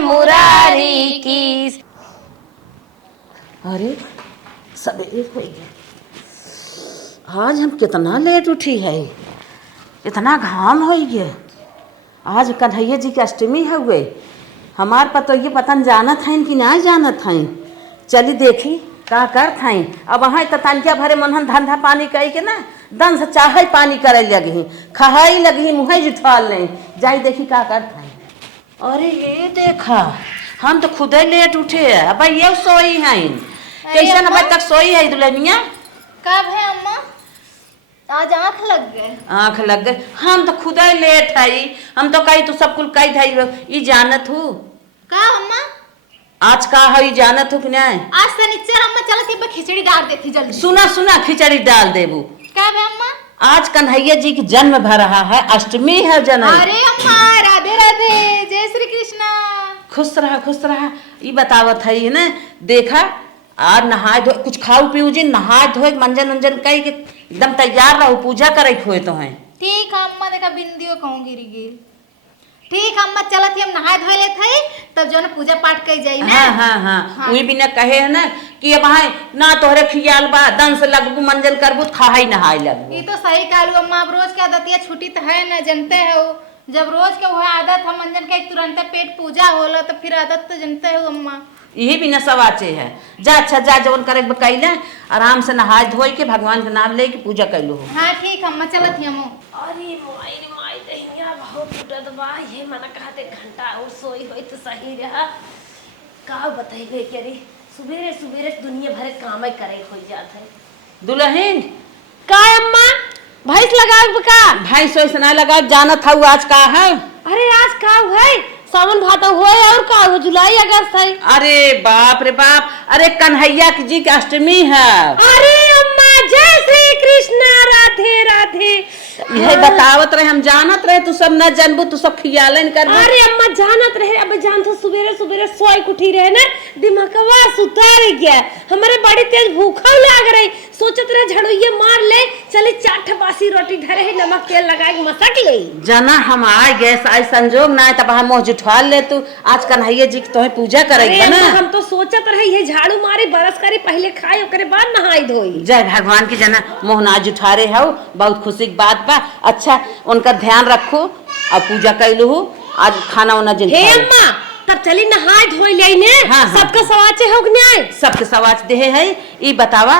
मुरारी की। अरे सवेरे हो गया, आज हम कितना लेट उठी है, इतना घाम हो गया। आज कन्हैया जी की अष्टमी है हुए, हमार पर तो ये पतन जानत हैं कि ना जानत हैं। चली देखी का कर थाई। अब वहाँ तो तनकिया भरे मनहन धंधा पानी कही के ना दन से चाहे पानी करे लगी, खहाई लगी, मुँह जुठाल नहीं जाई देखी का कर थाई। अरे ये देखा, हम तो खुदे लेट उठे है, अब ये सोई हैं कैसे न तक सोई है दुल्हनिया। कब है अम्मा? आज आँख लग गए। आँख लग गए, हम तो खुदे लेट है। हम तो कही तू सब कुल कही थी ये जानत हूँ का अम्मा? आज का है जानत हूँ कि नहीं? आज शनिचर अम्मा चलत है, खिचड़ी डाल देती जल्दी। सुना सुना खिचड़ी डाल देबू। कब है अम्मा? आज कन्हैया जी की जन्म भर रहा है, अष्टमी है जन्म। अरे अम्मा राधे राधे, जय श्री कृष्णा। खुश रहा खुश रहा। ये बतावत है ना, देखा आज नहाए धोए कुछ खाऊ पीऊ जी, नहाए धोए मंजन उंजन कही के एकदम तैयार रहो, पूजा करे खोए तो हैं। ठीक है अम्मा, देखा बिंदियो कहूँ गिरी गिर। ठीक अम्मा चलत ही हम नहाए धोए लेत हई, तब जो ना पूजा पाठ कई जाई ना। हाँ हाँ हाँ, वही भी ना कहे है ना कि अब हाय ना तोहरे खियाल बा दन से लगबू मंजन करबू खाई नहाए लगबू। ये तो सही कहलू अम्मा, अब रोज के आदतिया छुट्टी तो है ना, जानते हो जब रोज के वह आदत है मंजन के तुरंत पेट पूजा होला तो फिर आदत तो जानते हो अम्मा। यही भी न सवाचे है। जा अच्छा जा जवन करे कैले आराम से नहाए धोए के भगवान के नाम ले के पूजा कैलू हो। हाँ ठीक अम्मा चलत ही हम। अरे माई दहिया बहुत टूटत बा, ये मना कहते घंटा और सोई होई तो सही रहा। का बताइए के रे, सुबेरे सुबेरे दुनिया भरे काम करे हो जात है। दुल्हन का अम्मा भैंस लगाव का? भैंस वैस ना लगा, जानत था आज का है। अरे आज का है? सावन भादो हो और का हो? जुलाई अगस्त है। अरे बाप रे बाप, अरे कन्हैया जी की अष्टमी है। अरे अम्मा जय श्री कृष्ण, राधे राधे। यह बतावत रहे, हम जानत रहे तू सब न जानबू, तू सब खियालन कर। अरे अम्मा जानत रहे, अब जान तो सुबेरे सुबेरे सोई उठी रहे ना, दिमागवा सुतार गया, हमारे बड़ी तेज भूखा लाग रही, सोचत रहे झड़ुइये मार ले, चले चाट बासी रोटी धरे है, नमक तेल लगा के मसक ले। जना हम आए गए आई संजोग ना तब हम मुँह जुठा ले, तू आज कन्हैया जी की तोहे पूजा करेगी ना। हम तो सोचत रहे ये झाड़ू मारे बरस करे पहले खाए ओकरे बाद नहाई धोई। जय भगवान की जना मुँह ना जुठा रहे हो, बहुत खुशी की बात बा। अच्छा उनका ध्यान रखो और पूजा कैलू हो, आज खाना वाना जिन। हे अम्मा तब चली नहाए धोई ले ने। हाँ, हाँ, सबका सवाचे हो गए, सबके सवाच दे है। ई बतावा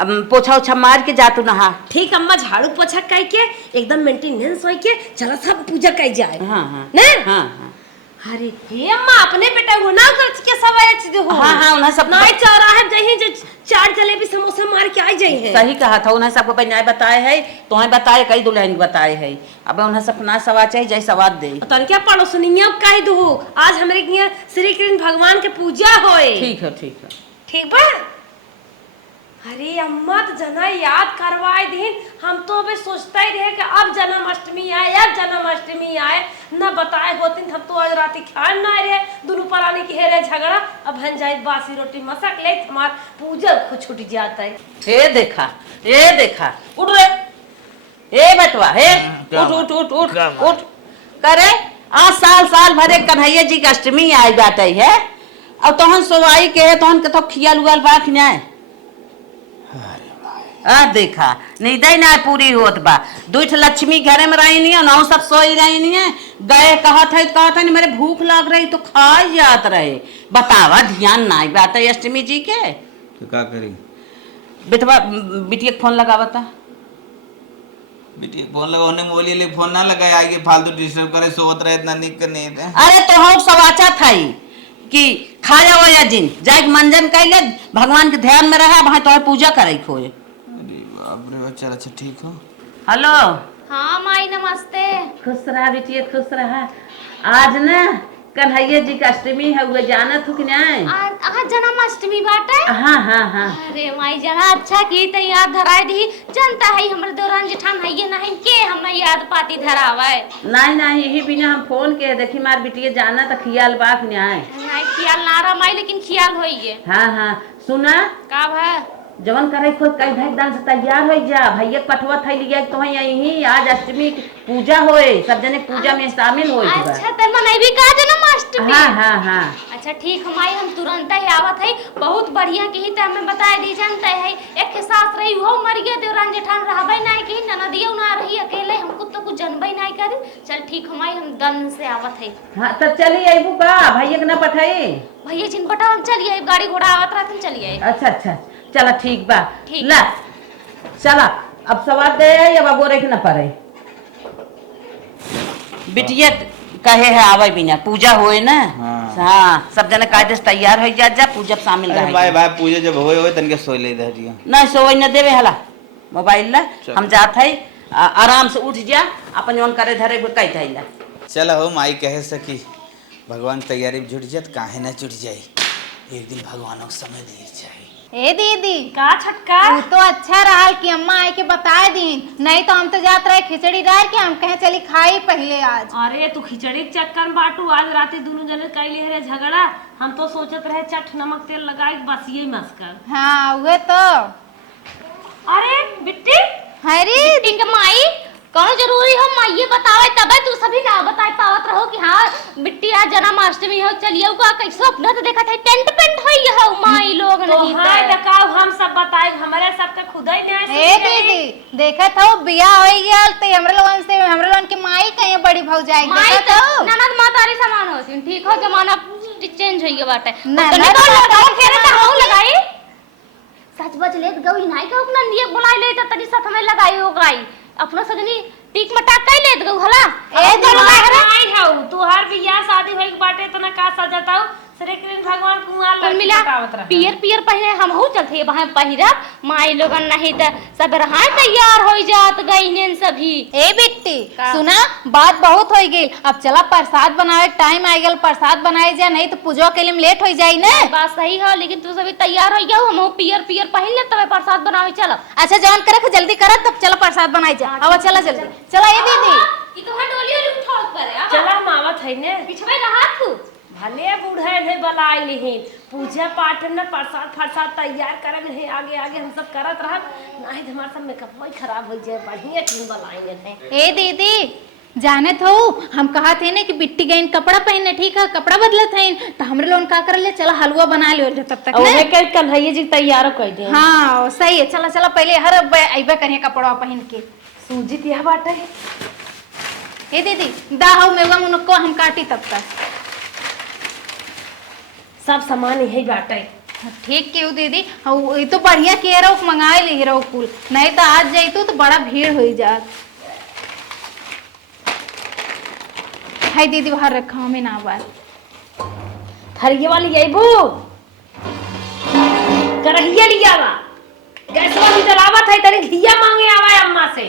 पोछा ओछा मार के जा तू नहा। ठीक अम्मा झाड़ू पोछा कई के एकदम मेंटेनेंस होई के चला सब पूजा कई जाए। हाँ हाँ ने हाँ हाँ। अरे हे अम्मा अपने बेटा को ना कर के सवाच दे हो। हाँ हाँ उन्हें सब नहीं चौराहे जही जो चार जलेबी समोसा मार के आ जाई है। सही कहा था, उन्हें सबको पहले बताए है, तुम्हें बताए कई दुल्हन बताए है। अब उन्हें सब ना सवाच है जय सवाद दे। तो क्या पड़ोसनिया कह दो आज हमारे यहाँ श्री कृष्ण भगवान के पूजा होए। ठीक है ठीक है ठीक बा। अरे अम्मा तो जना याद करवाए दिन, हम तो अबे सोचता ही रहे कि अब जन्माष्टमी आए, अब जन्माष्टमी आए, न बताए होती हम तो आज राती ख्याल ना रहे, दोनों परानी की हेरे झगड़ा, अब हन जाए बासी रोटी मसक ले, हमार पूजा खुद छूट जाता है। ये देखा उठ रे, ए बटवा हे उठ उठ उठ उठ उठ करे। आज साल साल भरे कन्हैया जी की अष्टमी आई बाटे है, अब तोहन सोवाई के है तोहन के तो खियाल उगाल बा कि नहीं? देखा नींदे ना पूरी होत बा। दुठ लक्ष्मी घरे में रही नहीं है ना, सब सोई रही नहीं है। गए कहा था नहीं मेरे भूख लग रही तो खा जात रहे। बतावा ध्यान ना बात है अष्टमी जी के तो क्या करी? बेटवा बिटिया फोन लगा बता। बेटी फोन लगाने में बोलिए ले फोन ना लगाए, आगे फालतू डिस्टर्ब करे, सोत रहे इतना निक नहीं थे। अरे तो हम सवाचा था कि खाया वाया जिन जाए मंजन कैले भगवान के ध्यान में रहा, वहां तो पूजा करे खोए। अच्छा अच्छा ठीक हो। हेलो हाँ माई नमस्ते। खुश रहा बिटिया खुश रहा। आज ना कन्हैया जी का अष्टमी है, वो जानत हो कि नहीं? आज जन्माष्टमी बाटे। हाँ हाँ हाँ। अरे माई जना अच्छा की तो याद धराई दी, जनता है हमारे दौरान जेठान है ये नहीं के हमें याद पाती धरावे। नहीं नहीं यही बिना हम फोन के देखी मार बिटिया जाना तो खियाल बात नहीं खियाल ना रहा माई, लेकिन खियाल होइए। हाँ हाँ सुना का है जवन करे खुद कई भाई दान से तैयार हो जा, भैया पठवा थई लिया तो यही आज अष्टमी की पूजा होए, सब जने पूजा में शामिल होए। अच्छा त मनई भी का जन्माष्टमी जन्माष्टमी। हाँ हाँ हाँ। अच्छा ठीक है माई, हम तुरंत ही आवत है। बहुत बढ़िया की ही हमें बता दी जानते है। एक के साथ रही वो मर गया, देवरान जेठान रहबे नहीं की, ननदिया ना रही अकेले, हमको तो कुछ जनबे नहीं कर। चल ठीक है माई, हम दन से आवत है। हाँ तो चली अबू का भैया के ना पठाई। भैया जिन बटा हम चलिए, गाड़ी घोड़ा आवत रहते चलिए। अच्छा अच्छा चला ठीक बा। ठीक। ला चला अब सवार दे या बाबू रख न पड़े। बिटिया कहे है आवे बिना पूजा होए ना। हाँ सब जने कायदे से तैयार हो जा पूजा शामिल अरे रहे। भाई भाई पूजा जब होए तनके सोई ले धरिया। नहीं सोई न देवे हला मोबाइल ला हम जात है आराम से उठ जा अपन जवन करे धरे कई थैला। चल हो माई कहे सकी भगवान तैयारी में जुट जात काहे ना जुट जाई। एक दिन भगवान को समय दे चाहिए। ए दीदी का छटका तू तो अच्छा रहा कि अम्मा आए के बताए दी, नहीं तो हम तो जात रहे खिचड़ी डाल के हम कहे चली खाई पहले आज। अरे तू खिचड़ी के चक्कर में बाटू, आज राती दोनों जने कैले रहे झगड़ा। हम तो सोचत रहे चट नमक तेल लगाए बस यही मस्कर। हाँ वह तो। अरे बिट्टी हरी बिट्टी के माई कौन जरूरी हो माई ये बतावे तब तू सभी ना बताए पावत रहो कि हाँ बिट्टी आज जन्माष्टमी हो चलिए का कैसे अपना तो देखा था टेंट पेंट होई हो माई लोग तो नहीं हाँ लगाओ हम सब बताए हमारे सबके खुद ही नहीं ए दीदी देखा था बिया हो गया तो हमरे लोगन की माई कहीं बड़ी भौजाई माई देखा तो था। ननद मातारी समान होती ठीक हो, जमाना चेंज हो गया बाटे। ननद तने कौन मातारी लगाओ फेरे समान तो हम होती। लगाई सच बच ले गई नहीं का अपना निये बुलाई ले त तनी साथ में लगाई हो गई अपना सजनी टिक मटाक कई ले गऊ हला ए नहीं हो तू हर बियाह शादी होई के बाटे तो ना का सजताओ श्री कृष्ण भगवान कुआं कुल लड़की मिला बतावत रहे। पियर पियर पहने हम हो चलते वहां पहिरा माई लोगन नहीं त सब रहा तैयार हो जात गई ने सभी। ए बिट्टी सुना बात बहुत हो गई, अब चला प्रसाद बनावे टाइम आ गया, प्रसाद बनाए जा नहीं तो पूजा के लिए लेट हो जाई ना। बात सही है लेकिन तू सभी तैयार हो गया हम पियर पियर पहन ले तब प्रसाद बनावे चल। अच्छा जवान करे जल्दी कर तब चलो प्रसाद बनाई जा। अब चला जल्दी चला ए दीदी। ई तो डोली उठाओ पर चला हम आवत है ने पिछवे रहा तू भले बूढ़े ने बुलाई लिहिन पूजा पाठ में प्रसाद फरसाद तैयार करे में आगे आगे हम सब करत रह नहीं तो हमार सब मेकअप वही खराब हो जाए बढ़िया टीम बुलाई ने। ए दीदी जाने तो हम कहा थे ना कि बिट्टी गई कपड़ा पहनने ठीक है कपड़ा बदलत है तो हमरे लोन का कर ले चला हलवा बना लियो तब तक ओहे के कन्हैया जी तैयार कर दे। हाँ सही है चला चला पहले हर अइबे करिए कपड़ा पहन के। सूजी दिया बाटे ए दीदी दा हो मेवा मुनको हम काटी तब तक सब सामान यही बाटे। ठीक क्यों दीदी ये तो बढ़िया किए रहो मंगाए ले रहो कुल नहीं तो आज जाइतू तो बड़ा भीड़ हो जात। हाय दीदी बाहर रखा हमें ना बात थरिये वाली अइबू करहिया लिया बा गैस वाली जलावत है तनी घिया मांगे आवा अम्मा से।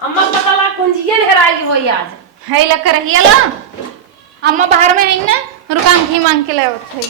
अम्मा को पता ला कुंजिया हेराई होई आज। है ला करहिया ला अम्मा बाहर में है ना रुकाम घी मांग के ले उठे।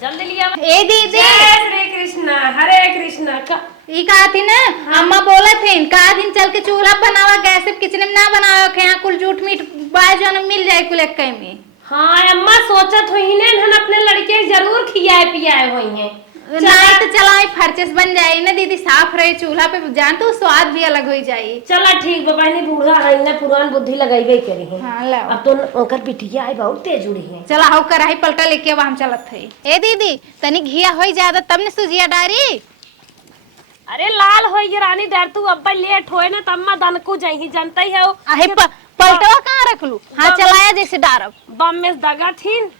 जल्दी लिया ए दीदी जय श्री कृष्ण हरे कृष्ण का ई कहा थी ना अम्मा बोला थे कहा दिन चल के चूल्हा बनावा गैस किचन में ना बनावा के यहाँ कुल जूठ मीठ बाय जो मिल जाए कुल एक में। हाँ अम्मा सोचत हुई ने हम अपने लड़के जरूर खियाए पियाए हुई हैं। नहीं तो चला फर्चेस बन जाए ना दीदी साफ रहे चूल्हा पे जान तो स्वाद भी अलग हो जाए। चला ठीक बा बहनी बूढ़ा है ना पुरान बुद्धि लगाई करी है। हाँ लाओ अब तो ओकर बिटिया आई बहुत तेज उड़ी है। चला हाउ कढ़ाई पलटा लेके अब हम चलत है। ए दीदी तनी घिया होई ज्यादा तब ने सुजिया डारी। अरे लाल होई ये रानी डर तू अब लेट होए ना तम्मा दन को जाई जानता ही है आहे पलटवा कहाँ रख लू। हाँ चलाया जैसे डारब बम में दगा थीन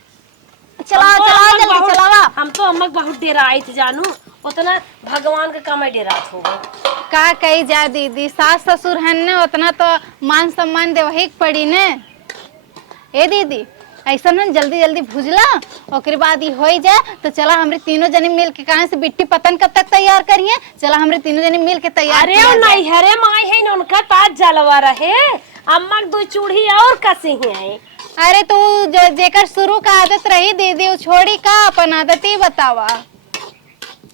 चला चला जल्दी चलावा। हम तो अम्मा बहुत डेरा आई थी जानू उतना भगवान का कमाई डेरात हो गई। का कही जा दीदी सास ससुर है न उतना तो मान सम्मान देवही के पड़ी न। ए दीदी ऐसा न जल्दी जल्दी भुजला ओकरे बाद ये हो जाए तो चला हमरे तीनों जने मिल के कहाँ से बिट्टी पतन कब तक तैयार करिए। चला हमरे तीनों जने मिल के तैयार। अरे नहीं हरे माई है न उनका ताज जलवा रहे अम्मा दो चूड़ी और कसी ही आई। अरे तू जेकर शुरू का आदत रही दीदी वो छोड़ी का अपन आदत ही बतावा।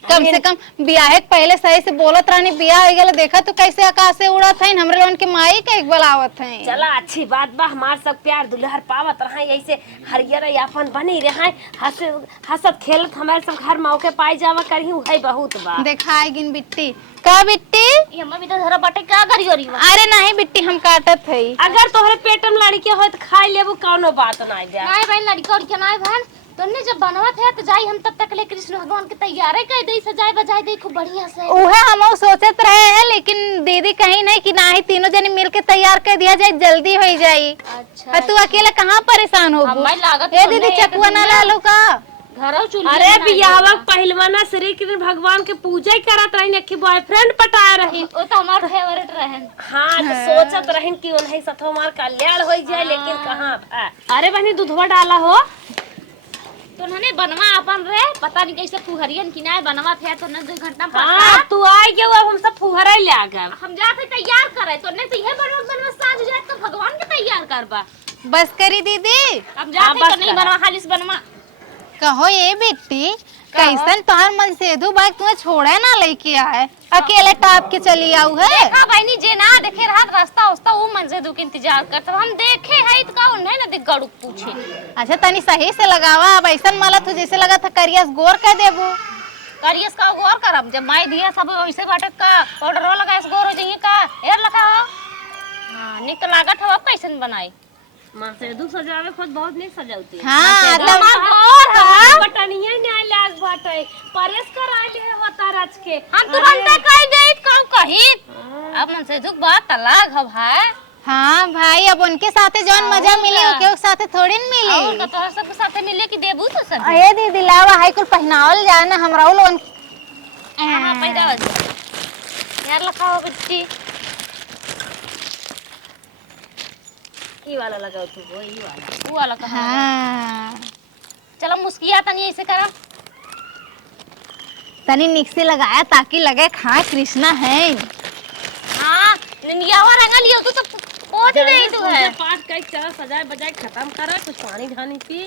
कम से कम बियाह के पहले सही से बोलत रहनी, बियाह हो गया देखा तो कैसे आकाश से उड़त है, हमरे लोगन के माई के एक बुलावत है। चला अच्छी बात बा, हमार सब प्यार दुल्हर पावत रहा ऐसे हरियर यापन बनी रहा हंसत खेलत हमारे सब घर मौके पाई जावा करही है बहुत बा। देखाई गिन बिट्टी का बिट्टी ये हम भी तो धरा बाटे का करी अरे नहीं बिट्टी हम काटत है। अगर तोहरे पेट में लड़के हो तो खाई लेबू कौनो बात ना जा। नहीं भाई लड़का और क्या नहीं बहन तुमने जब बनवा थे तो जाई हम तब तक ले कृष्ण भगवान के तैयारी कर दे सजाए बजाए दे खूब बढ़िया से। उहे हम सोचत रहे हैं लेकिन दीदी कहीं नहीं कि ना ही तीनों जने मिल के तैयार कर दिया जाए, जल्दी हो जाई। अच्छा तू अकेले कहाँ परेशान हो? हमारी लागत ए दीदी चकुआ ना ला लो का घरों चूल्हे अरे बियाहवा पहलवाना श्री कृष्ण भगवान के पूजा ही करत रही ने कि बॉयफ्रेंड पटाया रही। वो तो हमार फेवरेट रहे। हाँ तो सोचत रही कि उन्हें सतो हमार कल्याण हो जाए लेकिन कहाँ भा। अरे बहनी दूधवा डाला हो तो उन्होंने बनवा अपन रे पता नहीं कैसे फुहरियन किनाए बनवा थे तो न 2 घंटा हाँ तू आई गयो अब हम सब फुहरा ले आ गए। हम जाते तैयार करे तो ने तो ये बनवा साज जाए तो भगवान के तैयार करबा। बस करी दीदी हम जाते बस तो नहीं करा। बनवा खाली से बनवा। कहो ये बेटी कैसन तोहर मन से दू बाइक तुम्हें छोड़े ना लेके आए, अकेले टाप के चली आऊ है। हां बहनी जे ना देखे रहत रास्ता उस्ता वो मन से दुख इंतजार करत हम देखे है तो का नहीं ना देख गड़ू पूछे। अच्छा तनी सही से लगावा, अब ऐसा माला तू जैसे लगा था करियस गोर कर देबू। करियस का गौर करब जब माई दिया सब वैसे बाटे का पाउडर लगाए गोर हो जाइए का एर लगाओ। हां निक लागत हो कैसन बनाई मां से दू सजावे खुद बहुत नहीं सजावती। हाँ तब बटनिया नहीं लाग बाटे परेश करा ले होता राज के हम तुरंत कह देत कहू कही अब मन से दुख बात अलग हो भाई। हाँ भाई अब उनके साथे जौन मजा मिली ओके साथे थोड़ी न मिली। और तोहर सब साथे मिले कि देबू तो सब। ए दीदी लावा हाई कुल पहनावल जाए ना हमरा लोगन। हां पैदा यार लखाओ बच्ची ई वाला लगाओ तू वही वाला वो वाला कहां। हाँ चलो मुस्किया तनी ऐसे करा तनी निक से लगाया ताकि लगे खा कृष्णा है। हां नियावा रंगा लियो तू तो पहुंच गई तू है। पाठ कई चला सजाए बजाए खत्म करा कुछ पानी ढानी पी।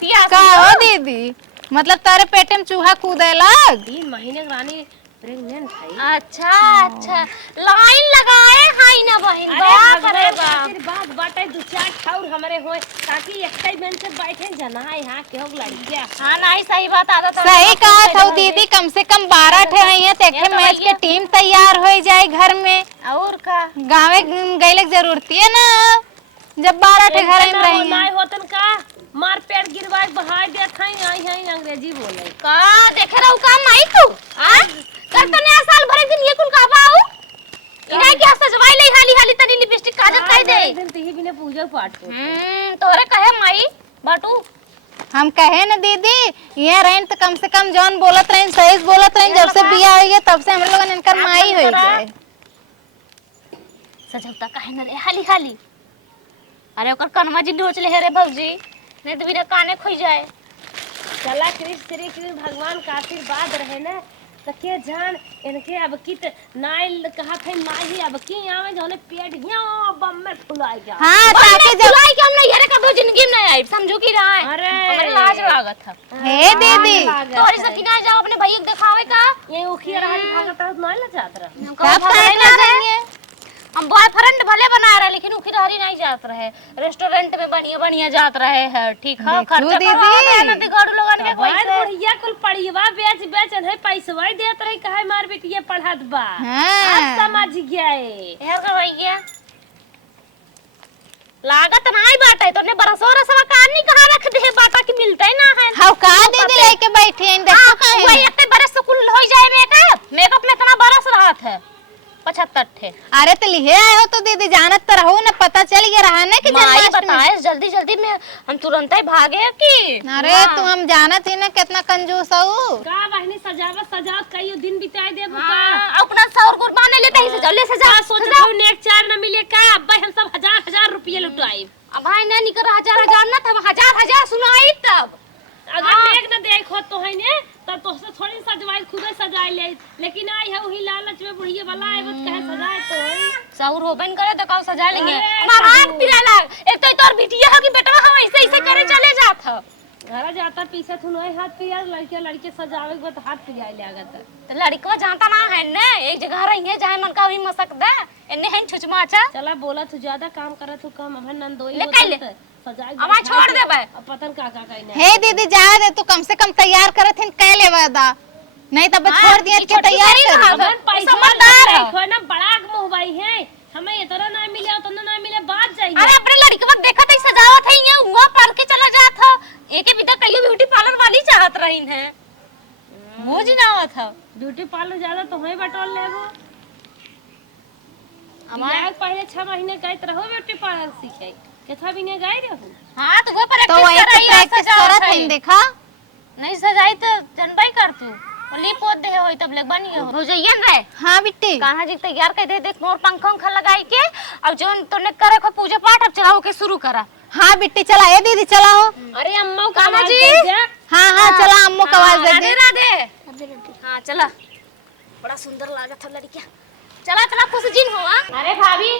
पिया का हो दीदी मतलब तारे पेटे में चूहा कूदे लग। 3 महीने रानी प्रेग्नेंट है। अच्छा अच्छा लाइन लगाए हाई ना बहन बाप रे बाप। फिर बात बाटे 2-4 ठाउर हमरे होए ताकि एकई बेंच पे बैठे जना यहां के हो लड़कियां। हां नहीं सही बात आदत सही कहा था दीदी, कम से कम 12 ठे हैं तो एक मैच के टीम तैयार हो जाए घर में। और का गाँव गैले जरूरत है ना जब 12 ठे घर में रहेंगे। नहीं होतन का मार पेट गिरवाए बहाय देत हई आई हई अंग्रेजी बोले का देखे रहू का माई तू हां करता नया साल भरे दिन ये कुल का बाऊ इना के सजवाई ले हाली हाली तनी लिपस्टिक काजल कह दे। दिन तिही बिना पूजा पाठ को तोरे कहे माई बाटू हम कहे ना दीदी ये रहें तो कम से कम जौन बोलत रहें सही बोलत रहें। जब से बियाह हुई है तब से हम लोग इनकर माई हुई है। सजवता काहे न रे हाली हाली। अरे ओकर कनमा जी नोच ले रे भौजी नहीं तो बिना काने खोई जाए। चला कृष्ण श्री कृष्ण भगवान का आशीर्वाद रहे ना तो के जान इनके अब कित नाइल कहा थे माही अब की आवे जोने पेट हिया बम में फुलाई गया। हाँ ताकि जब बुलाई के हमने ये रे कबो जिंदगी में नहीं आई समझो की रहा है। अरे हमरे लाज लागत था हे दीदी तोरी से किना जाओ अपने भैया को दिखावे का ये उखिया रही भागत रह नहीं ल जात रह। कब तक ना जाएंगे। हम बॉयफ्रेंड भले बना रहे लेकिन उखी हरी नहीं जात रहे रेस्टोरेंट में बढ़िया बढ़िया जात रहे है ठीक है खर्चा करवा दे गाड़ू लोगन के भाई पैसे। बुढ़िया कुल पढ़िया बेच बेच नहीं पैसा देत रही कहे मार बेटिया पढ़त बा। हाँ। अब समझ गया है यार का भैया लागत नहीं बाटे तो ने बरसो रसवा कान नहीं कहां रख दे बाटा की मिलते ना है। हां का दीदी लेके बैठी हैं देखो काहे। वही इतने बरस तो कुल हो जाए मेकअप में इतना बरस रहा था 75 थे। अरे तो लिहे आए हो तो दीदी जानत तो रहो ना पता चल गया रहा ना कि माई जन्माष्टमी। बताए जल्दी जल्दी में हम तुरंत ही भागे की। अरे तू हम जानत ही ना कितना कंजूस हो। का बहनी सजावत कई दिन बिताए देबो का। हाँ, अपना सौर कुर्बान लेते ही से चले से जा सोच रहा हूं नेक चार न मिले का अब हम सब हजार रुपया लुटाई। अब भाई ना निकर हजार ना तब हजार सुनाई तब अगर नेक न देखो तो है ने तब तो से थोड़ी सजवाई खुदे सजाई ले लेकिन आई है वही लालच में बुढ़िए वाला है बस कहे सजाए तो है सौर होबन करे तो कौ सजा लेंगे अरे महाराज पिराला एक तो तोर बिटिया हो कि बेटवा हो ऐसे ऐसे करे चले जात हो। घर जाता पीछे थुनो हाथ पिया लड़के लड़के सजावे के बाद हाथ पिया लागत। तो लड़कवा जानता ना है ने एक जगह रही है जहां मन का भी मसक दे एने है छुचमा अच्छा। चला बोला तू ज्यादा काम करत तू कम हमन नंदोई ले कह ले। सजाए अब छोड़ देबे। अब पतन का कहने हे दीदी जा दे तू कम से कम तैयार करत हन कह ले वादा नहीं तब छोड़ दिया के तैयार कर। हमन पैसा समझदार है। देखो ना बड़ा मोहबाई है हमें इतना ना मिले उतना ना मिले बात जाइए। अरे अपने लड़कवा देखत है सजावत है ये हुआ पाल के चला जात था एके विदा कहियो ब्यूटी पार्लर वाली चाहत रहीन है वो जी ना आवत था ब्यूटी पार्लर ज्यादा तो वही बटोल लेबो। हमारे पहले 6 महीने गए रहो ब्यूटी पार्लर सीखे केथा भी ने गए रहो। हां तो वो पर तो वही प्रैक्टिस करत हन देखा नहीं सजाई तो जनबाई कर तू ओली पोत दे होई तब लग बनी हो जइयन रे। हां बिट्टी कान्हा जी तैयार कर दे देख मोर पंखा लगाई के अब जोन तूने करे को पूजा पाठ अब चलाओ के शुरू करा। हां बिट्टी चला ए दीदी चला हो। अरे अम्मा कान्हा जी हां चला अम्मू का आवाज दे दे। राधे हां चला बड़ा सुंदर लागत है लड़किया चला चला खुश जिन हो। अरे भाभी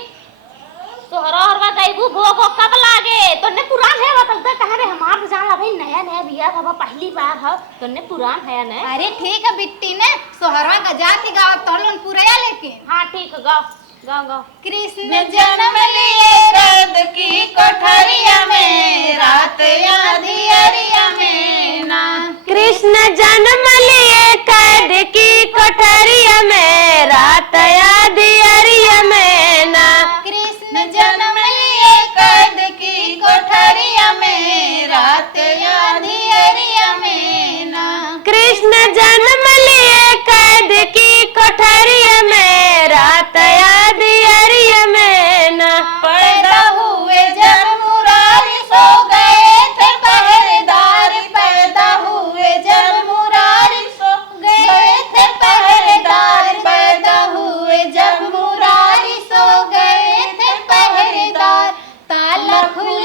तो हरवा दैबू भोग कब लागे तोने पुरान है बता कह रे हमार जान भाई नया नया बिया था पहली बार है तोने पुरान है ना। अरे ठीक है बिट्टी ने सोहरवा गजाती गाँव तोलन पुरया लेकिन। हां ठीक गाओ गाओ गाओ। कृष्ण जन्म लिए रद की कोठरिया में रात अंधियरिया में ना। कृष्ण जन्म लिए कैद की कोठरिया में रात अंधियरिया में ना। कृष्ण जन्म लिए कैद की कोठरिया में रात अंधियरिया में ना। कृष्ण जन्म लिए कैद की कोठरिया में रात अंधियरिया में ना। पैदा हुए जब मुरारी सो गए थे पहरेदार। पैदा हुए जब मुरारी सो गए थे पहरेदार। पैदा हुए जब मुरारी सो गए थे पहरेदार। ताला खुल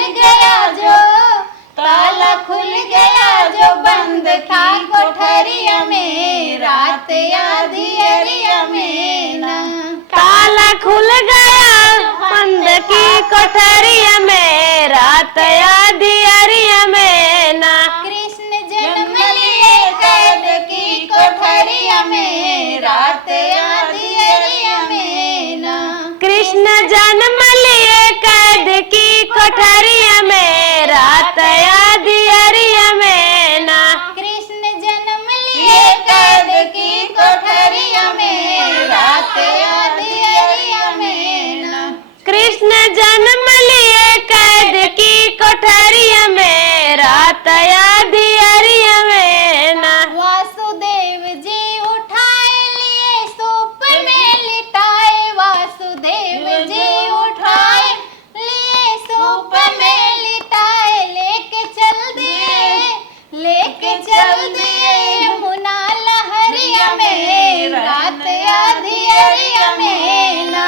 गया जो बंद था कोठरिया में रात अंधियरिया में ना। ताला खुल गया बंद की कोठरिया में रात अंधियरिया में ना। कृष्ण जन्म लिए कैद की कोठरिया में रात अंधियरिया में ना। कृष्ण जन्म लिए कैद की कोठरिया में रात अंधियरिया में ना। कृष्ण जन्म लिए कैद की कोठरिया में रात अंधियरिया में ना। कृष्ण जन्म लिए कैद की कोठरिया में रात अंधियरिया में ना। वासुदेव जी उठाए लिए सूप में लिटाए। वासुदेव जी उठाए लिए सूप में लिटाए। लेके चल दिए यमुना लहरिया में रात अंधियरिया में ना।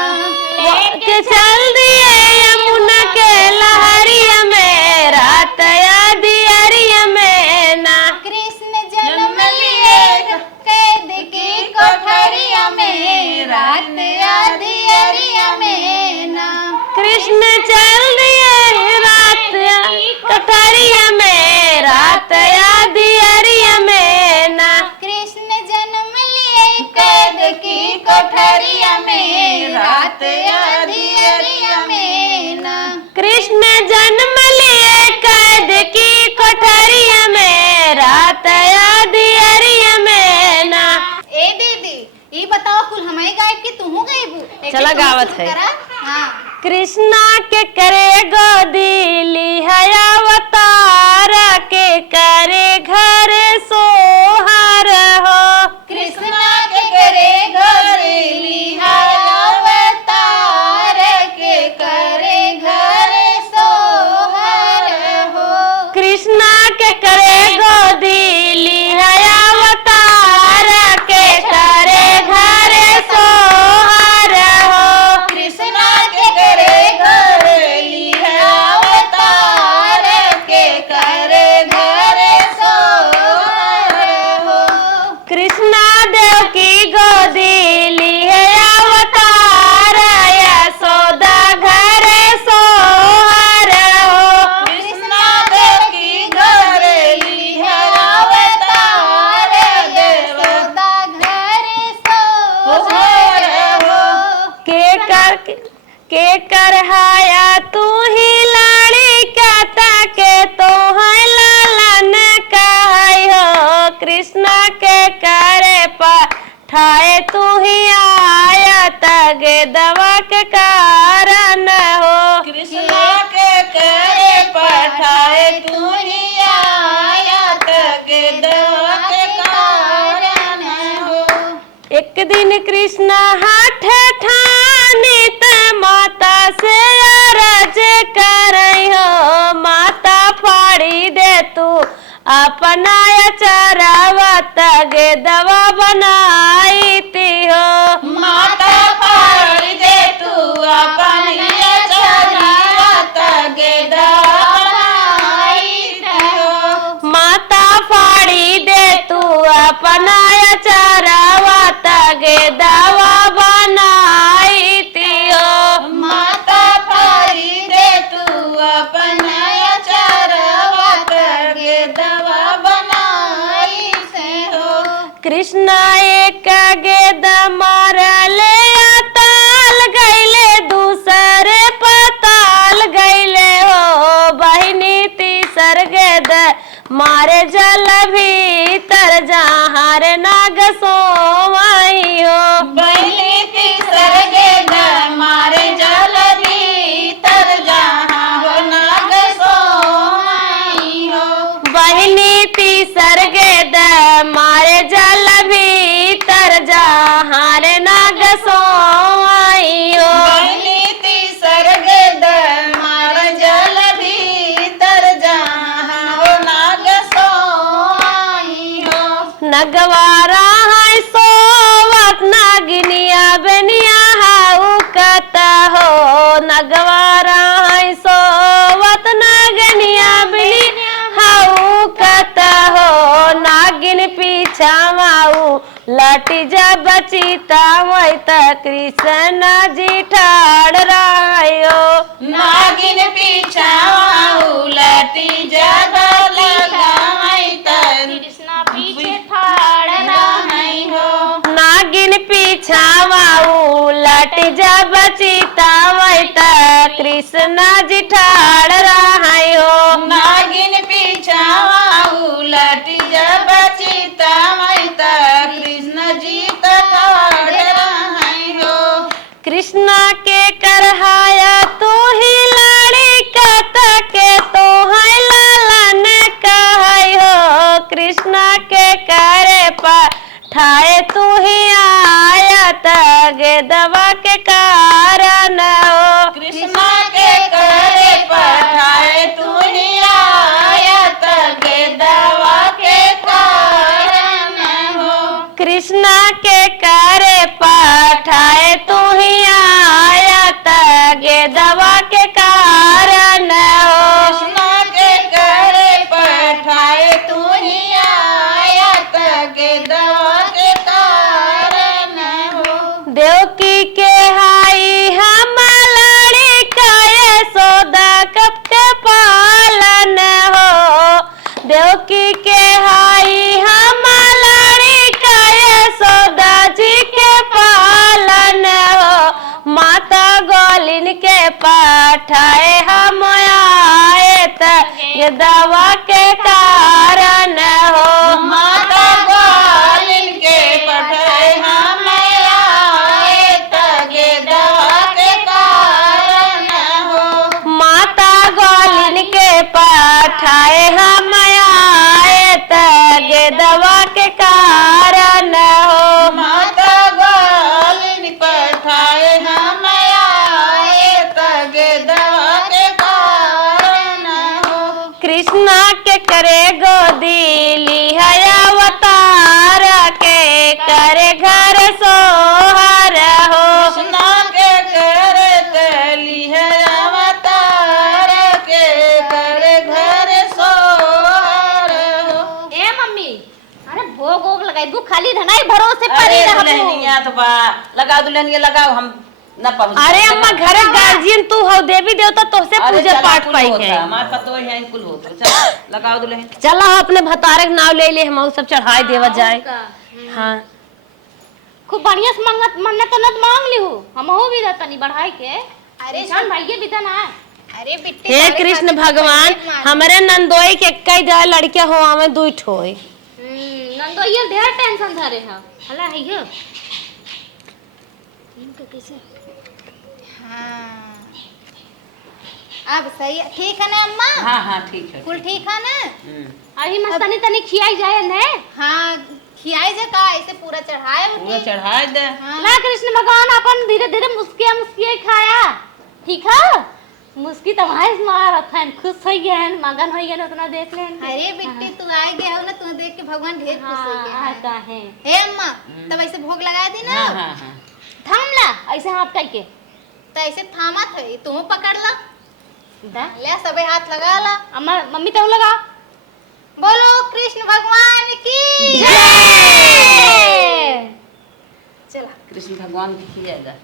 लेके चल दिए यमुना के लहरिया में रात अंधियरिया में ना। कृष्ण जन्म लिए कैद की कोठरिया में रात अंधियरिया में ना। कृष्ण चल दिए रात कोठरिया में रात अंधियरिया में ना। कृष्ण जन्म लिए कैद की कोठरिया में रात अंधियरिया में ना। कृष्ण जन्म लिए कैद की कोठरिया में रात अंधियरिया में ना। ए दीदी ये बताओ कुल हमारे गायब की तू गई चला गावत है। हाँ कृष्णा के करे गोदी लिहाया अवतार के करे घर सोहर हो। कृष्णा के करे घरे अवतार के करे घर सोहर हो। कृष्णा के करे गोदी लिहाया अवतार के करे घर सोहर हो। कृष्णा के करे घरे अवतार के के करहाया तू ही लाड़ी कहता के तो है लालन कहै हो कृष्णा के करे पठाए तू ही आया तगे दवा के कारण हो कृष्णा के करे पठाए तू ही आया तगे दवा के कारण हो। एक दिन कृष्ण हाथ ठानी त माता से अरज करई हो माता फाड़ी दे तू अपना चरावा तगे दवा बनाई ती हो माता फाड़ी दे तू अपनी चरावा तगे दवा बनाई ती हो। माता फाड़ी दे तू अपना चरावा तगे दवा बनाई ती हो माता फाड़ी दे तू अपना चरावा तगे दवा बनाई से हो। कृष्णा एक गेद मारले ताल गईले दूसरे पताल गईले हो बहिनी तीसर गेद मारे जल भीतर जहार नाग सोवाई हो बहिनी तीसर गेद मारे जल भीतर जहाँ हो नाग सोमाई हो। बहिनी तीसर गेद मारे जल भीतर जहार नाग सोवाई हो बहिनी तीसर गेद मारे जल भीतर जहाँ हो नाग सोमाई हो। नगवारा है सोवत नागिनिया बनिया हाउ कता हो नगवारा है सोवत नागिनिया बनिया हाउ कता हो नागिन पीछा माऊ लटी जा बचीता वही त कृष्ण जी ठाड़ रायो नागिन पीछा उलटी जब लगाई कृष्णा पीछे ठाड़ नहीं हो। नागिन पीछा माऊ लट जा बचीता वही त कृष्ण जी ठाड़ रहाई हो नागिन पीछा उलटी जब चीता मई कृष्ण जी ठाड़ रहाई हो। कृष्णा के करहाया तू ही लाड़ी कत के तो है लालन कहै हो कृष्णा के करे पठाए तू ही आया तगे दवा के कारण हो कृष्णा के करे पठाए तू ही आया तगे दवा के कारण हो। कृष्णा के करे पठाए तू ही आया तगे दवा के कारण हो कृष्णा के करे पठाए तू ही आया तगे दवा के कारण हो। देवकी के हाई हम लड़ी काये सोदा कब के पालन हो देवकी के हाई हम लड़ी काये सोदा जी के पालन हो माता गोलिन के पठाए हम आए ये दवा के कारण हो माता ग्वालिन के पठाए हम आए तगे दवा के कारण हो। माता गोलिन के पठाए हम आए तगे दवा के कारण हो माता ग्वालिन पठाए हम आए तगे दवा के कारण हो। कृष्णा के करे गोदी लिहाय अवतार के करे घर सोहर हो कृष्णा के करे तली है अवतार के करे घर सोहर हो। ए मम्मी अरे भोग वोग लगाई दू खाली रहना भरोसे पड़ी अरे रहा दुल्हनिया तो बा लगाओ दुल्हनिया लगाओ हम न पहुंच अरे अम्मा घरे गार्जियन तू हो देवी देवता तोहसे पूजा पाठ पाई है हमार पतो है कुल होता चल लगाओ दुल्हन चला अपने भतारे के नाव ले ले हम सब चढ़ाई देवा जाए हाँ खूब बढ़िया से मांगत मन्नत तो न मांग लिहू हमहू भी तनी बढ़ाई के अरे निशान भाइये भी ना अरे बिट्टी हे तोरे कृष्ण खातिर भगवान तो मान। हमारे नंदोई के कई जाए लड़कियां हो हमें दुई ठोई नंदो ये ढेर टेंशन धरे है हला है ये इनका कैसे हाँ अब सही है। ठीक है ना अम्मा? हाँ हाँ ठीक है। कुल ठीक है ना? अभी मस्तानी तनी खियाई जाए ने हाँ खियाई जे का ऐसे पूरा चढ़ाए पूरा उठी। चढ़ाए दे। हाँ। ना कृष्ण भगवान अपन धीरे धीरे मुस्किया मुस्किया खाया ठीक है मुस्की तुम्हारे मारत है खुश हो गए हैं मगन हो गए उतना देख ले अरे बिट्टी तू आए गया हो ना, तू देख के भगवान ढेर खुश हो गए हैं। आता है हे अम्मा तब ऐसे भोग लगा दी ना। हाँ हाँ हाँ। थमला ऐसे हाथ करके तो ऐसे थामा थे तू पकड़ ला, दा ले सबे हाथ लगा ला। अम्मा मम्मी तो लगा बोलो कृष्ण भगवान की चला। कृष्ण भगवान की खिलाएगा।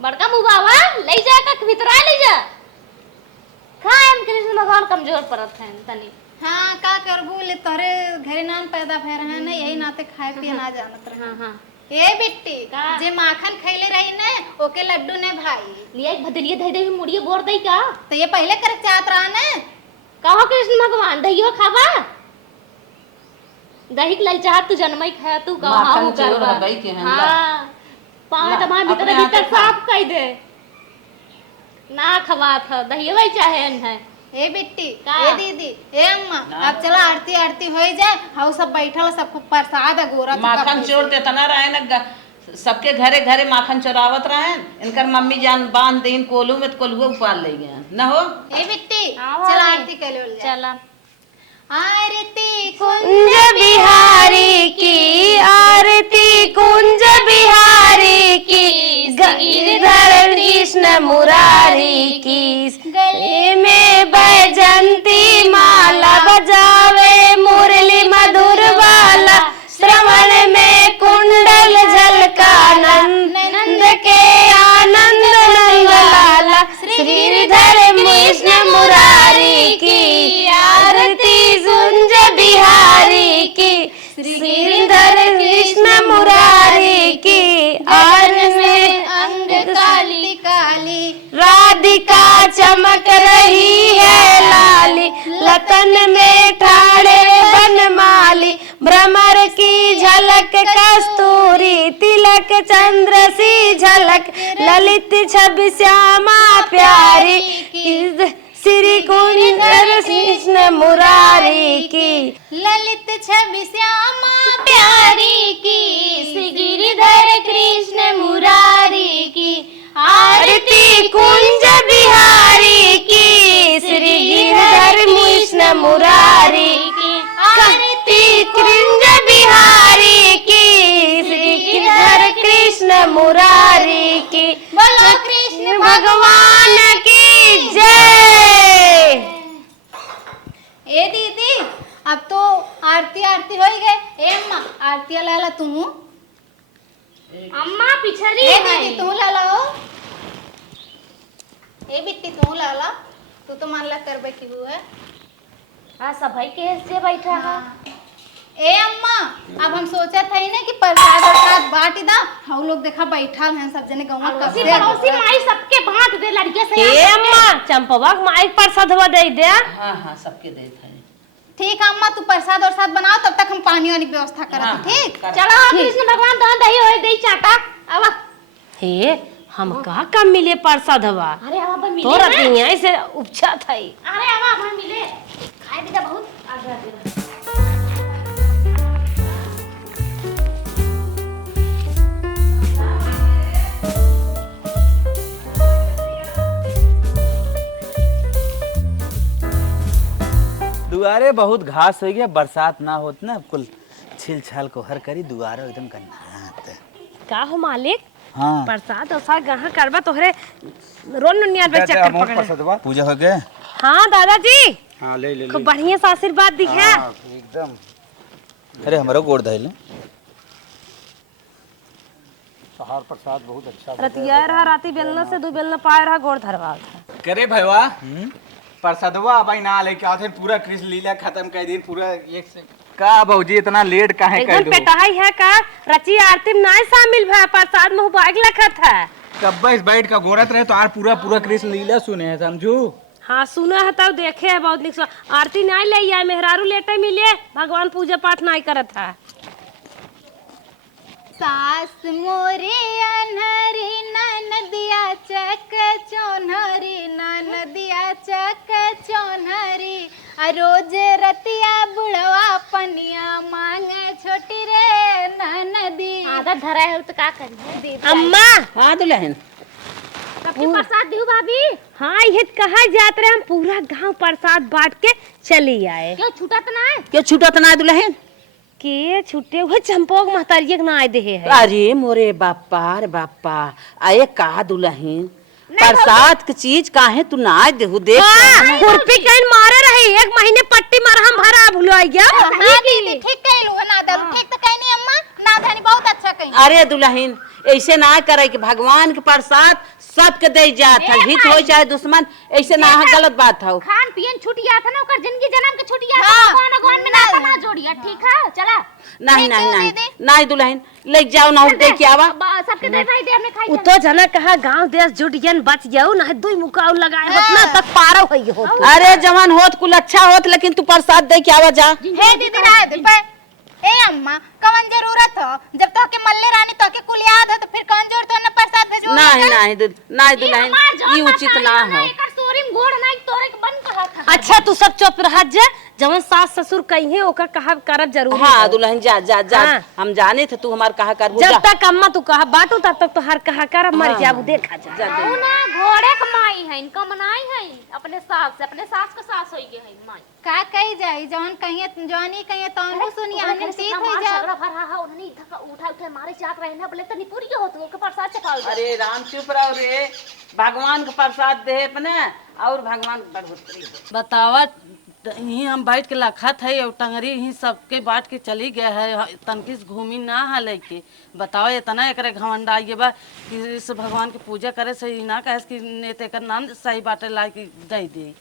बड़का मुबावा ले जा का भीतर आ ले जा खाएम कृष्ण भगवान कमजोर पड़त है तनी हाँ का करबू ले तोरे घरे नान पैदा भय रहे ना, यही नाते खाए पिए ना जानत रहे। हां हां ए बिट्टी का? जे माखन खैले रही ना ओके लड्डू ने भाई लिया एक भदलिए धई दे मुड़िए बोर दई का तो ये पहले कर चाहत रहा ना। कहो कृष्ण भगवान दहियो खावा दही के लल चाह तू जन्मई खाया तू कहो माखन हां चोर करवा हबई के हम हां पांच ला, दमा भीतर अपने हाथे भीतर खा। साफ कर दे ना खवा था दहियो वही चाहे है ए बिट्टी का? ए दीदी ए अम्मा ना। अब चला आरती आरती हो जाए। हाउ सब बैठल सबको प्रसाद गोरा माखन चोरते तना रहे ना, सबके घरे घरे माखन चोरावत रहे। इनकर मम्मी जान बांध देन कोलू में, तो कोलुआ उपाल ले गए न हो। ए बिट्टी आवा चला रे। आरती कर लो चला आरती कुंज बिहारी की आरती कुंज बिहारी की गिरधर कृष्ण मुरारी की गले में बैजंती माला बजावे मुरली मधुर वाला श्रवण में कुंडल झलका नंद के आनंद नंद लाला श्रीधर कृष्ण मुरारी की आरती कुंज बिहारी की श्रीधर कृष्ण मुरारी की आर में अंग काली काली राधिका चमक रही है लाली लतन में ठाड़े बनमाली भ्रमर की झलक कस्तूरी तिलक चंद्र सी झलक ललित छवि श्यामा प्यारी श्री कुंजर कृष्ण मुरारी की ललित छवि श्यामा प्यारी की श्री गिरिधर कृष्ण मुरारी की आरती कुंज बिहारी की श्री गिरिधर कृष्ण मुरारी की आरती कुंज बिहारी की श्री गिरिधर कृष्ण मुरारी की बोलो कृष्ण भगवान की जय। ए दीदी अब तो आरती आरती हो गए। ए अम्मा आरती ला ला तू। अम्मा पिछड़ी ए है दीदी तू ला ला। ए बिट्टी तू ला ला, तू तो मान ला कर बैठी हुई है। हां सब भाई के से बैठा है ए अम्मा अब हम सोचा था ही ना कि प्रसाद प्रसाद बांट दा। हम लोग देखा बैठा हैं सब जने गांव में उसी कब पड़ोसी माई सबके बांट दे लड़के से ए अम्मा चंपवा माइक पर सधवा दे दे। हाँ हाँ सबके देते हैं। ठीक है अम्मा तू प्रसाद और साथ बनाओ, तब तक हम पानी वानी की व्यवस्था करते हाँ, हैं। ठीक कर। चलो कृष्ण भगवान तो दही होए दही चाटा अब हे हम कहा कम मिले प्रसादवा अरे अब मिले तो ना। रतिया से उपछा थई। अरे अब मिले खाए भी तो बहुत आगे आगे दुआरे बहुत घास हो गया, बरसात ना होत ना कुल छिल छाल को हर करी दुआरा एकदम कन्नात। का हो मालिक हाँ प्रसाद और गहा करबा तोहरे रोन नुनिया पे चक्कर पकड़े। पूजा हो गए। हाँ दादाजी हाँ ले ले खूब बढ़िया से आशीर्वाद दिखे। एकदम। अरे हमारा गोड़ धैले सहार प्रसाद बहुत अच्छा। रतिया रहा राती बेलना से दो बेलना पाए रहा गोड़ धरवा। करे भैया प्रसादवा अब ना लेके आते पूरा कृष्ण लीला खत्म कर दी पूरा एक से का भौजी इतना लेट काहे कर एकदम दो? पेटाई है का रची आरती में नहीं शामिल भा प्रसाद में बाग लखत है। कब इस बैठ का गोरत रहे तो आर पूरा पूरा कृष्ण लीला सुने हैं समझू। हाँ सुना है तब देखे है बहुत निक आरती नहीं ले आए मेहरारू लेटे मिले भगवान पूजा पाठ नहीं करत है। सास मोरे अनहरी ननदिया चक चोनहरी ननदिया चक चोनहरी रोज रतिया बुढ़वा पनिया मांगे छोटी रे ननदी। आदत धरा है तो का करी अम्मा हाँ दुल्हन सबके प्रसाद दियो भाभी। हाँ ये कहा जात रहे हम पूरा गांव प्रसाद बांट के चली आए। क्यों छूटा तो ना है? क्यों छूटत ना दुल्हन? के छुट्टे हुए चंपोक महतारिये ना आए दे है। अरे मोरे बापा रे बापा आये का दुल्हन प्रसाद की चीज काहे तू ना देहु देख खुरपी कहीं मारे रही 1 महीने पट्टी मार हम भरा भुला गया। हाँ दीदी ठीक कहलू ना दब ठीक तो कहनी अम्मा ना धनी बहुत अच्छा कहनी। अरे दुल्हन ऐसे ना करे कि भगवान के प्रसाद सबके दे जात है हित हो चाहे दुश्मन ऐसे ना गलत बात है। खान पियन छूट गया था ना ओकर जिंदगी जन्म के छूट गया था भगवान भगवान में नाता ना जोड़िया ठीक है चला। नहीं नहीं नहीं नहीं दुल्हन ले जाओ ना दे के आवा सबके दे भाई दे हमने खाई उ तो जना कहा गांव देश जुट गयन बच जाऊ ना दुई मुकाउ लगाए उतना तक पारो होई हो। अरे जवान होत कुल अच्छा होत लेकिन तू प्रसाद दे के आवा जा। हे दीदी ना दे पे ए अम्मा कवन जरूरत हो जब तो के मल्ले रानी तो के कुल याद है तो फिर कौन जोड़ तो ना प्रसाद भेजो। नहीं नहीं नहीं दुल्हन ये उचित ना है। एकर सोरी में गोड़ नहीं तोरे के बन कहा था। अच्छा तू सब चुप रह जा जवन सास ससुर कहिए ओकर कहा करब जरूरी हाँ है। दुल्हन जा जा जा हाँ। हम जाने थे तू हमार कहा कर जब तक अम्मा तू कहा बाटू तब तक तो हर कहा कर मर जाबू देखा जा। ना घोड़े कमाई है इनका मनाई है अपने सास से अपने सास का सास होई गए है माई का कही जाई जवन कहिए जवानी कहिए तो हमहु सुनी हमने तीत हो जा। झगड़ा भर हा उन्नी धक्का उठा उठा मारे चाट रहे ना बोले तो निपुरी हो तो के प्रसाद चखाओ। अरे राम चुप रहो रे भगवान के प्रसाद दे अपने और भगवान की बढ़ोतरी हो। बतावा यहीं हम बैठ के लखत है और टंगरी यहीं सबके बांट के चली गया है तनकिस घूमी ना हाल के बताओ इतना एक घमंडा ये बा कि इस भगवान की पूजा करे सही ना कहे कि नेते का नाम सही बाटे ला के दे दे।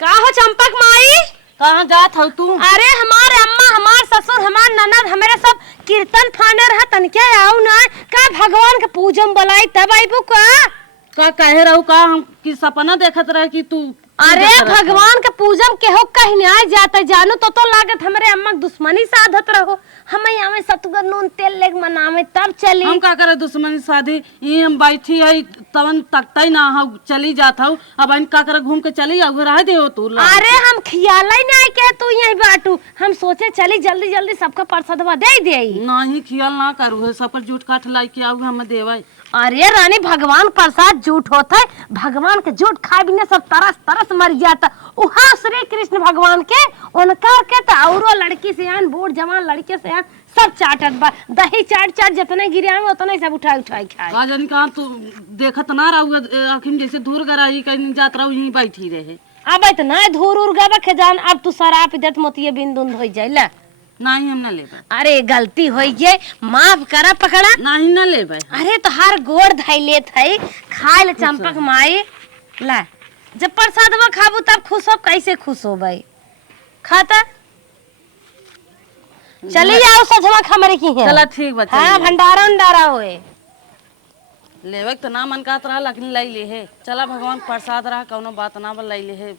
का हो चंपक माई कहाँ जात हो तू? अरे हमारे अम्मा हमार ससुर हमार ननद हमारे सब कीर्तन फाने रहा तन क्या आओ ना का भगवान के पूजन बुलाई तब आईबू का कहे रहू का हम कि सपना देखत रहे कि तू अरे भगवान के पूजन केहो कहीं नहीं आ जाता जानू तो लागत हमारे अम्मा दुश्मनी साधत रहो हमें आवे सतुगर नून तेल लेक मनावे तब चली। हम का करे दुश्मनी शादी ये हम बैठी है तवन तकता ही ना हो चली जात हो अब हम का करे घूम के चली जाओ रह दे हो तू। अरे हम खियाला ही नहीं के तू यही बाटू हम सोचे चली जल्दी जल्दी सबका प्रसादवा दे दे नहीं खियाल ना करू है सब पर जूठ काट लाई के आऊ हम देवे। अरे रानी भगवान प्रसाद झूठ होता है भगवान के झूठ खाए बिना सब तरस तरस मर जाता उहा श्री कृष्ण भगवान के उनका के तो औरो लड़की से आन बूढ़ जवान लड़के से आन सब चाटत बा दही चाट चाट जितने गिरे आवे उतने सब उठा उठाई खाए। राजन कहा तू देखत ना रहू आखिम जैसे दूर गराई कहीं जात रहू यहीं बैठी रहे अब इतना धूर उर गबा के जान अब तू शराब देत मोतिये बिंदुन हो जाइला नहीं हम ना लेबे। अरे गलती हो गई माफ करा पकड़ा नहीं ना लेबे। अरे तो हर गोड़ धाई लेत है खाए ले चंपक माई ला जब प्रसादवा खाबू तब खुश हो कैसे खुश हो भाई खाता चली जाओ सजवा खमरे की है। चला ठीक बच्चा हाँ भंडारा उंडारा होए लेवे तो ना मन कहत रहा लेकिन लै ले है चला भगवान प्रसाद रहा कौनो बात ना लै ले है